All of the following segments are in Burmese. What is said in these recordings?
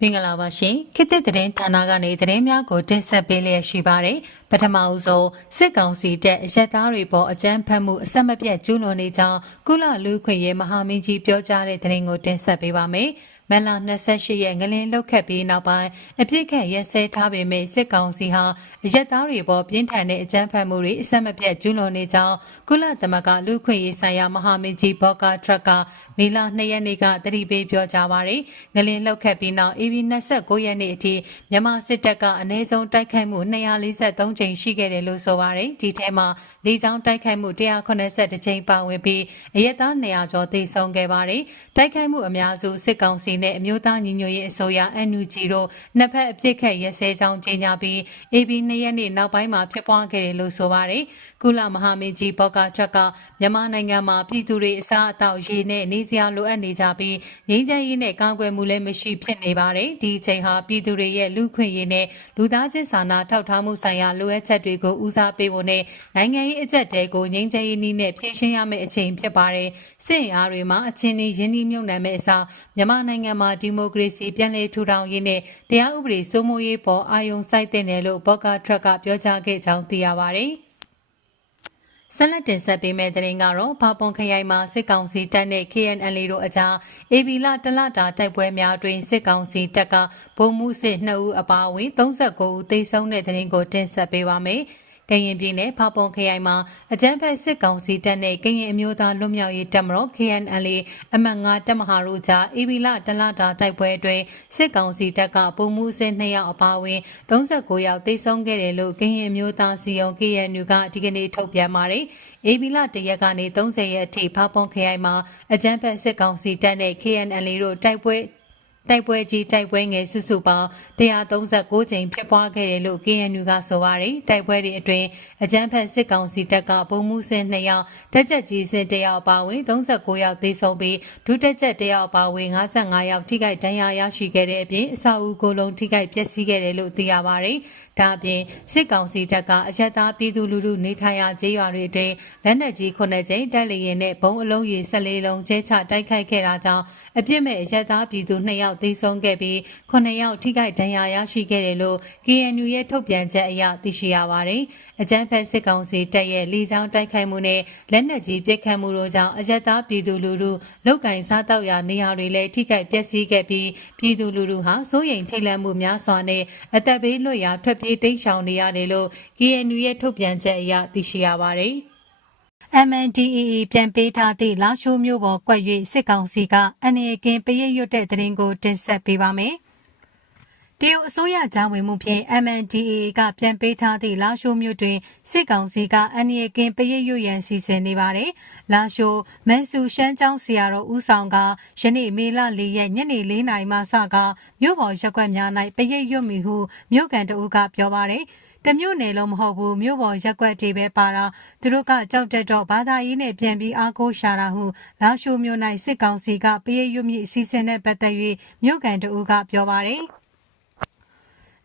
မင်္ဂလာပါရှင်ခေတ်သစ်သတင်းဌာနကနေသတင်းများကိုတင်ဆက်ပေးလျက်ရှိပါတယ်ပထမဦးဆုံးစစ်ကောင်စီတပ်အရက်သားတွေပေါ်အကြမ်းဖက်မှုအဆက်မပြတ်ကျူးလွန်နေကြောင်းကုလလူခွင့်ရေးမဟာမင်းကြီးပြောကြားတဲ့သတင်းကိုတင်ဆက်ပေးပါမယ် မလ28ရက်ငလင်းလောက်ခတ်ပြီးနောက်ပိုင်းအပြစ်ခတ်ရက်စဲထားပေမဲ့စစ်ကောင်စီဟာအရက်သားတွေပေါ်ပြင်းထန်တဲ့အကြမ်းဖက်မှုတွေအဆက်မပြတ်ကျူးလွန်နေကြောင်းကုလသမဂ္ဂလူခွင့်ရေးဆိုင်ရာမဟာမင်းကြီးဘော့ကာထရက်ကမေလ2ရက်နေ့ကတတိပေးပြောကြားပါတယ်။ငလင်းလောက်ခတ်ပြီးနောက် AB 29ရက်နေ့အထိမြန်မာစစ်တပ်ကအနည်းဆုံးတိုက်ခိုက်မှု243ကြိမ်ရှိခဲ့တယ်လို့ဆိုပါတယ်။ဒီထဲမှာလေကြောင်းတိုက်ခိုက်မှု182ကြိမ်ပါဝင်ပြီးအရက်သား200ကျော်သေဆုံးခဲ့ပါတယ်။တိုက်ခိုက်မှုအများစုစစ်ကောင်စီနဲ့အမျိုးသားညီညွတ်ရေးအစိုးရ NUG တို့နှစ်ဖက်အပြစ်ခတ်ရဲစဲကြောင်းကြေညာပြီး AB 2ရက်နေ့နောက်ပိုင်းမှာဖြစ်ပွားခဲ့တယ်လို့ဆိုပါတယ်။ကုလမဟာမင်းကြီးဘော့ကာထက်ကမြန်မာနိုင်ငံမှာပြည်သူတွေအစားအသောက်ရေနဲ့နေစရာလိုအပ်နေကြပြီးငြိမ်းချမ်းရေးနဲ့ကာကွယ်မှုလည်းမရှိဖြစ်နေပါတယ်။ဒီအချိန်ဟာပြည်သူတွေရဲ့လူခွင့်ရေးနဲ့လူသားချင်းစာနာထောက်ထားမှုဆိုင်ရာလိုအပ်ချက်တွေကိုဦးစားပေးဖို့နဲ့နိုင်ငံရေးအကြက်တဲကိုငြိမ်းချမ်းရေးနည်းနဲ့ဖြည့်ရှင်းရမယ့်အချိန်ဖြစ်ပါတယ်။ စစ်အားတွေမှာအချင်းကြီးရင်းနှီးမြုပ်နှံမဲ့အစားမြန်မာနိုင်ငံမှာဒီမိုကရေစီပြန်လည်ထူထောင်ရေးနဲ့တရားဥပဒေစိုးမိုးရေးပေါ်အာရုံစိုက်တဲ့နယ်လို့ဘော့ကာထရက်ကပြောကြားခဲ့ကြောင်းသိရပါတယ်။ဆက်လက်တင်ဆက်ပေးမယ့်သတင်းကတော့ဘာပွန်ခရိုင်မှာစစ်ကောင်စီတပ်နဲ့ KNL တို့အကြား AB လတလတာတိုက်ပွဲများတွင်စစ်ကောင်စီတပ်ကဗိုလ်မှူးစစ်2ဦးအပါအဝင်39ဦးသေဆုံးတဲ့သတင်းကိုတင်ဆက်ပေးပါမယ်။ ကရင်ပြည်နယ်ဖာပွန်ခရိုင်မှာအကြမ်းဖက်စစ်ကောင်စီတပ်နဲ့ကရင်အမျိုးသားလွတ်မြောက်ရေးတပ်မတော် KNL အမှတ်9တပ်မဟာတို့ကြားအေဗီလတလတာတိုက်ပွဲအတွင်းစစ်ကောင်စီတပ်ကပုံမှုစင်း2ယောက်အပါအဝင်39ယောက်သေဆုံးခဲ့တယ်လို့ကရင်အမျိုးသားစီယုံ KNU ကဒီကနေ့ထုတ်ပြန်ပါတယ်။အေဗီလတရက်ကနေ30ရက်အထိဖာပွန်ခရိုင်မှာအကြမ်းဖက်စစ်ကောင်စီတပ်နဲ့ KNL တို့တိုက်ပွဲ တိုက်ပွဲကြီးတိုက်ပွဲငယ်စုစုပေါင်း136ကြိမ်ဖြစ်ပွားခဲ့တယ်လို့ KNU ကဆိုပါတယ်တိုက်ပွဲတွေအတွင်းအကြမ်းဖက်စစ်ကောင်စီတပ်ကဗုံးမှုစင်2ယောက်တက်ကြက်ကြီးစင်1ယောက်ပါဝင်39ယောက်သေဆုံးပြီးဒုတက်ကြက်1ယောက်ပါဝင်55ယောက်ထိခိုက်ဒဏ်ရာရရှိခဲ့တဲ့အပြင်အဆောက်အဦကိုလုံးထိခိုက်ပျက်စီးခဲ့တယ်လို့သိရပါတယ်ဒါအပြင်စစ်ကောင်စီတပ်ကအရက်သားပြည်သူလူထုနေထိုင်ရာကျေးရွာတွေအတွင်းလက်နက်ကြီး9ကြိမ်တိုက်လေရင်နဲ့ဘုံအလုံးရေ14လုံးကျဲချတိုက်ခိုက်ခဲ့တာကြောင့် အပြစ်မဲ့အရက်သားပြည်သူ2ယောက်သေဆုံးခဲ့ပြီး9ယောက်ထိခိုက်ဒဏ်ရာရရှိခဲ့တယ်လို့ KNU ရဲ့ထုတ်ပြန်ချက်အရသိရှိရပါတယ်။အကြမ်းဖက်စစ်ကောင်စီတပ်ရဲ့လေကြောင်းတိုက်ခိုက်မှုနဲ့လက်နက်ကြီးပစ်ခတ်မှုတို့ကြောင့်အရက်သားပြည်သူလူထုလုတ်ကင်စားတောက်ရာနေရာတွေလည်းထိခိုက်ပျက်စီးခဲ့ပြီးပြည်သူလူထုဟာစိုးရိမ်ထိတ်လန့်မှုများစွာနဲ့အသက်ဘေးလွတ်ရာထွက်ပြေးတိမ်းရှောင်နေရတယ်လို့ KNU ရဲ့ထုတ်ပြန်ချက်အရသိရှိရပါတယ်။ MNDAA ပြန်ပေးထားသည့်လာရှိုးမျိုးပေါ်ကွက်၍စစ်ကောင်စီကအနေအကင်းပရိတ်ရွတ်တဲ့တရင်ကိုတင်ဆက်ပေးပါမယ်။တရုတ်အစိုးရကြားဝင်မှုဖြင့် MNDAA ကပြန်ပေးထားသည့်လာရှိုးမြို့တွင်စစ်ကောင်စီကအန်ရီကင်ပရိတ်ရွရန်စီစဉ်နေပါတယ်။လာရှိုးမန်ဆူရှမ်းကျောင်းဆရာတော်ဦးဆောင်ကယနေ့မေလ၄ရက်ညနေ၄နာရီမှစကမြို့ပေါ်ရက်ွက်များ၌ပရိတ်ရွတ်မိဟုမြို့ကန်တအုပ်ကပြောပါတယ်။ တမျိုးနယ်လုံးမဟုတ်ဘူးမြို့ပေါ်ရက်ွက်တွေပဲပါတာသူတို့ကကြောက်တက်တော့ဘာသာရေးနဲ့ပြန်ပြီးအားကိုးရှာတာဟုလာရှိုးမြို့၌စစ်ကောင်စီကပရိတ်ရွတ်မိအစီအစဉ်နဲ့ပတ်သက်၍မြို့ကန်တအုပ်ကပြောပါတယ်။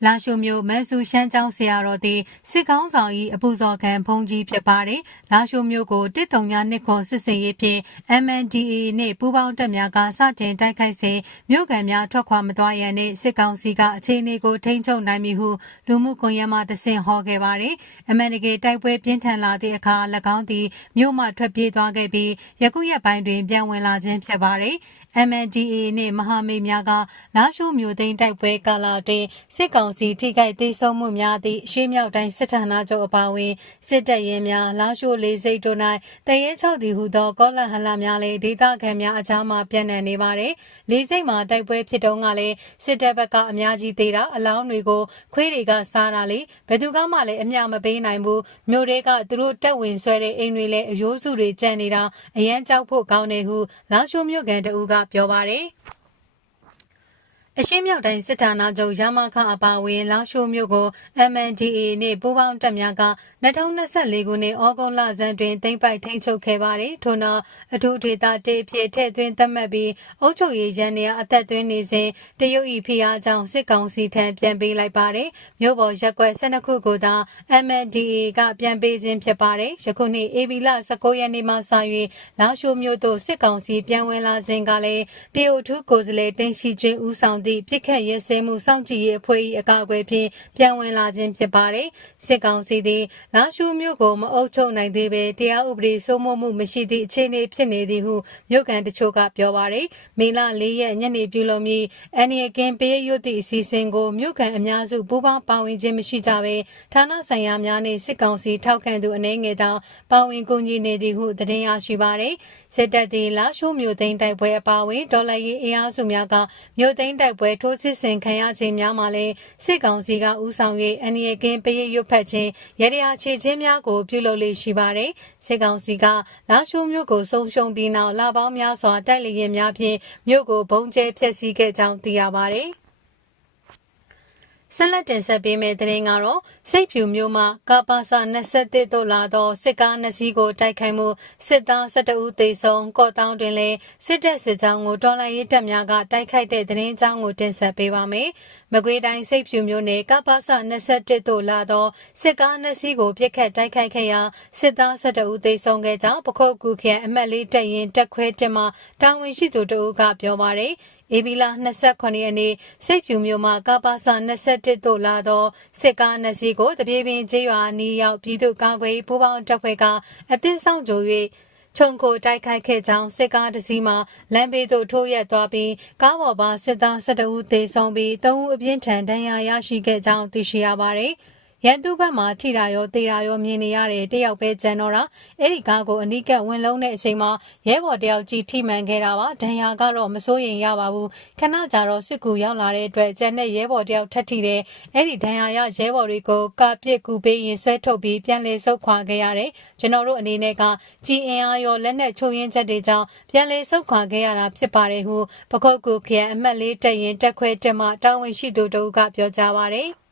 လာရှိုမျိုးမန်ဆူရှမ်းကျောင်းဆရာတော်သည်စစ်ကောင်းဆောင်၏အပူဇော်ခံဘုန်းကြီးဖြစ်ပါတယ်။လာရှိုမျိုးကိုတစ်တုံညာနှစ်ခွန်စစ်စင်ရေးဖြင့် MNDAA နှင့်ပူးပေါင်းတပ်များကစတင်တိုက်ခိုက်စဉ်မြို့ကန်များထွက်ခွာမသွားရန်နှင့်စစ်ကောင်စီကအခြေအနေကိုထိန်းချုပ်နိုင်မည်ဟုလူမှုကွန်ရက်မှတဆင့်ဟောခဲ့ပါတယ်။ MNDAA တိုက်ပွဲပြင်းထန်လာသည့်အခါ၎င်းသည်မြို့မှထွက်ပြေးသွားခဲ့ပြီးယခုရက်ပိုင်းတွင်ပြန်ဝင်လာခြင်းဖြစ်ပါတယ်။ MNDAA နှင့်မဟာမိတ်များကလာရှိုးမြို့သိမ်းတိုက်ပွဲကာလတွင်စစ်ကောင်စီထိခိုက်သေးဆုံးမှုများသည့်ရှေးမြောက်တိုင်းစစ်ဌာနချုပ်အပါအဝင်စစ်တပ်ရင်များလာရှိုးလေးစိတ်တို့၌တရဲချောက်သည်ဟုသောကောလဟလများလည်းဒေသခံများအကြားမှာပြန့်နှံ့နေပါတယ်။လေးစိတ်မှာတိုက်ပွဲဖြစ်တုန်းကလည်းစစ်တပ်ဘက်ကအများကြီးသေးတာအလောင်းတွေကိုခွေးတွေကစားတာလေဘယ်သူကမှလည်းအမျှမပေးနိုင်ဘူးမြို့တွေကသူတို့တက်ဝင်ဆွဲတဲ့အိမ်တွေလည်းအယိုးစုတွေကြံနေတာအရန်ကြောက်ဖို့ကောင်းတယ်ဟုလာရှိုးမြို့ကန်တအူးကပြောပါတယ်။ အရှင်းမြောက်တိုင်းစစ်ဌာနချုပ်ရမခအပါအဝင်လောင်ရှိုးမြို့ကို MNDAA နဲ့ပူးပေါင်းတပ်များက2024ခုနှစ်ဩဂုတ်လဆန်းတွင်သိမ်းပိုက်ထိန်းချုပ်ခဲ့ပါတယ်။ထို့နောက်အထူးဒေသတေအဖြစ်ထည့်သွင်းသတ်မှတ်ပြီးအုပ်ချုပ်ရေးရန်နေအသက်သွင်းနေစဉ်တရုတ်ဤဖိအားကြောင့်စစ်ကောင်စီထံပြန်ပေးလိုက်ပါတယ်။မြို့ပေါ်ရက်ကွက်12ခုကိုသာ MNDAA ကပြန်ပေးခြင်းဖြစ်ပါတယ်။ယခုနှစ်ဧပြီလ19ရက်နေ့မှစ၍လောင်ရှိုးမြို့သို့စစ်ကောင်စီပြန်ဝင်လာစဉ်ကလည်းတရုတ်အထူးကိုယ်စားလှယ်တင်ရှိကျွင်းဦးဆောင်သည့်ပြစ်ခတ်ရဲစဲမှုစောင့်ကြည့်ရေးအဖွဲ့၏အကာအကွယ်ဖြင့်ပြန်ဝင်လာခြင်းဖြစ်ပါတယ်။စစ်ကောင်စီသည်လာရှုမြို့ကိုမအုပ်ချုပ်နိုင်သေးပဲတရားဥပဒေစိုးမိုးမှုမရှိသည့်အခြေအနေဖြစ်နေသည်ဟုမြို့ကန်တချို့ကပြောပါတယ်။မေလ၄ရက်ညနေပြုလုပ်မည့်အန်ရီကင်ပေးရွတ်သည့်အစီအစဉ်ကိုမြို့ကန်အများစုပူးပေါင်းပါဝင်ခြင်းမရှိကြဘဲဌာနဆိုင်ရာများနှင့်စစ်ကောင်စီထောက်ခံသူအနေငယ်တောင်ပါဝင်ကူညီနေသည်ဟုသတင်းရရှိပါတယ်။ စစ်တပ်သည်လာရှိုးမြို့သိမ်းတိုက်ပွဲအပါအဝင်ဒေါ်လာရေးအင်အားစုများကမြို့သိမ်းတိုက်ပွဲထိုးစစ်ဆင်ခံရခြင်းများမှာလည်းစစ်ကောင်စီကဦးဆောင်၍အန်ရီကင်းပရိရွတ်ဖက်ခြင်းရရချေခြင်းများကိုပြုလုပ်လေ့ရှိပါတယ်စစ်ကောင်စီကလာရှိုးမြို့ကိုဆုံးရှုံးပြီးနောက်လာပေါင်းများစွာတိုက်လေရင်များဖြင့်မြို့ကိုဘုံကျဲဖျက်ဆီးခဲ့ကြောင်းသိရပါတယ် ဆက်လက်တင်ဆက်ပေးမယ့်သတင်းကတော့စိတ်ဖြူမျိုးမှကပါစာ21တို့လာသောစစ်ကားနှစ်စီးကိုတိုက်ခိုက်မှုစစ်သား12ဦးသေဆုံးကော့တောင်းတွင်လည်းစစ်တပ်စစ်ကြောင်းကိုတော်လှန်ရေးတပ်များကတိုက်ခိုက်တဲ့သတင်းကြောင်းကိုတင်ဆက်ပေးပါမယ်။မကွေးတိုင်းစိတ်ဖြူမျိုးနယ်ကပါစာ21တို့လာသောစစ်ကားနှစ်စီးကိုပြစ်ခတ်တိုက်ခိုက်ခဲ့ရာစစ်သား12ဦးသေဆုံးခဲ့ကြောင်းပခုတ်ကူခရိုင်အမတ်လေးတပ်ရင်တက်ခွဲတင်မှတာဝန်ရှိသူတို့ကပြောပါရယ်။ ဧပြီလ28ရက်နေ့စိတ်ဖြူမြို့မှာကပါစာ21တို့လာသောစစ်ကားနှစ်စီးကိုတပြေပင်ကျေးရွာနီးရောက်ပြည်သူ့ကာကွယ်ပူးပေါင်းတပ်ဖွဲ့ကအသင်းဆောင်ကြို၍ခြုံကိုတိုက်ခိုက်ခဲ့ကြောင်းစစ်ကားတစ်စီးမှလမ်းဘေးသို့ထိုးရက်သွားပြီးကားပေါ်ပါစစ်သား12ဦးသေဆုံးပြီး3ဦးအပြင်းထန်ဒဏ်ရာရရှိခဲ့ကြောင်းသိရှိရပါတယ်။ ရန်သူဘက်မှာထိတာရောတေတာရောမြင်နေရတဲ့တယောက်ပဲကြံတော့တာအဲ့ဒီကားကိုအနီးကပ်ဝင်လုံးတဲ့အချိန်မှာရဲဘော်တယောက်ကြီးထိမှန်ခဲ့တာပါဒဏ်ရာကတော့မစိုးရင်ရပါဘူးခဏကြာတော့စစ်ကူရောက်လာတဲ့အတွက်ကျန်တဲ့ရဲဘော်တယောက်ထပ်ထိတယ်အဲ့ဒီဒဏ်ရာရရဲဘော်တွေကိုကာပစ်ကူပေးရင်ဆွဲထုတ်ပြီးပြန်လည်ဆုတ်ခွာခဲ့ရတယ်ကျွန်တော်တို့အနေနဲ့ကကြီးအင်အားရောလက်နက်ချုပ်ရင်းချက်တွေကြောင့်ပြန်လည်ဆုတ်ခွာခဲ့ရတာဖြစ်ပါတယ်ဟုပခုတ်ကူခရိုင်အမှတ်လေးတက်ရင်တက်ခွဲတက်မှတာဝန်ရှိသူတို့ကပြောကြားပါတယ်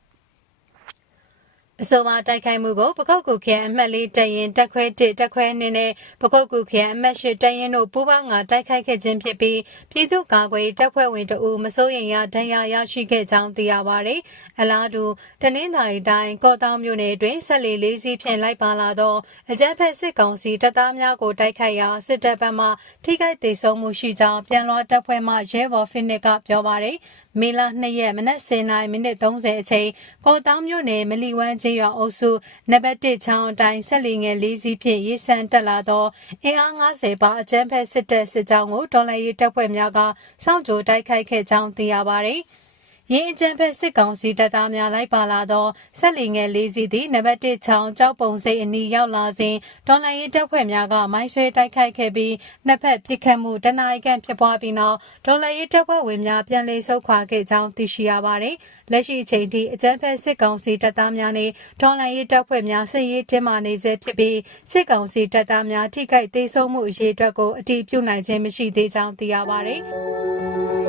အဆိုပါတိုက်ခိုက်မှုကိုပခုတ်ကူခရိုင်အမှတ်လေးတရင်တက်ခွဲ1တက်ခွဲ2နဲ့ပခုတ်ကူခရိုင်အမှတ်8တရင်တို့ပူးပေါင်းကတိုက်ခိုက်ခဲ့ခြင်းဖြစ်ပြီးပြည်သူ့ကာကွယ်တပ်ဖွဲ့ဝင်တို့မစိုးရိမ်ရဒဏ်ရာရရှိခဲ့ကြောင်းသိရပါတယ်။အလားတူတနင်္သာရီတိုင်းကော့တောင်မြို့နယ်တွင်ဆက်လီလေးစီးဖြင့်လိုက်ပါလာသောအကြမ်းဖက်စစ်ကောင်စီတပ်သားများကိုတိုက်ခိုက်ရာစစ်တပ်ဘက်မှထိခိုက်ဒေဆုံးမှုရှိကြောင်းပြန်လောတပ်ဖွဲ့မှရဲဘော်ဖစ်နစ်ကပြောပါတယ်။ မေလ2ရက်မနက်10:30မိနစ်30အချိန်ကော်တောင်းမြို့နယ်မလီဝမ်းကျေးရွာအုပ်စုနံပါတ်1ချောင်းအတိုင်းဆက်လီငယ်၄စီးဖြင့်ရေးဆန်းတက်လာသောအင်အား90ပါအကြမ်းဖက်စစ်တပ်စစ်ကြောင်းကိုဒေါ်လာရေးတပ်ဖွဲ့များကစောင့်ကြိုတိုက်ခိုက်ခဲ့ကြောင်းသိရပါသည်။ ရင်းအကြံဖက်စစ်ကောင်စီတပ်သားများလိုက်ပါလာသောဆက်လီငယ်လေးစီးသည့်နံပါတ်1ချောင်းကြောက်ပုံစိတ်အနီးရောက်လာစဉ်ဒေါ်လာရေးတပ်ဖွဲ့များကမိုင်းဆွဲတိုက်ခိုက်ခဲ့ပြီးနှစ်ဖက်ပစ်ခတ်မှုတနအီကန်ဖြစ်ပွားပြီးနောက်ဒေါ်လာရေးတပ်ဖွဲ့ဝင်များပြန်လည်ဆုတ်ခွာခဲ့ကြောင်းသိရှိရပါတယ်။လက်ရှိအချိန်ထိအကြမ်းဖက်စစ်ကောင်စီတပ်သားများနဲ့ဒေါ်လာရေးတပ်ဖွဲ့များစစ်ရေးတင်းမာနေဆဲဖြစ်ပြီးစစ်ကောင်စီတပ်သားများထိခိုက်သေးဆုံးမှုအရေးအတွက်ကိုအတည်ပြုနိုင်ခြင်းမရှိသေးကြောင်းသိရပါတယ်။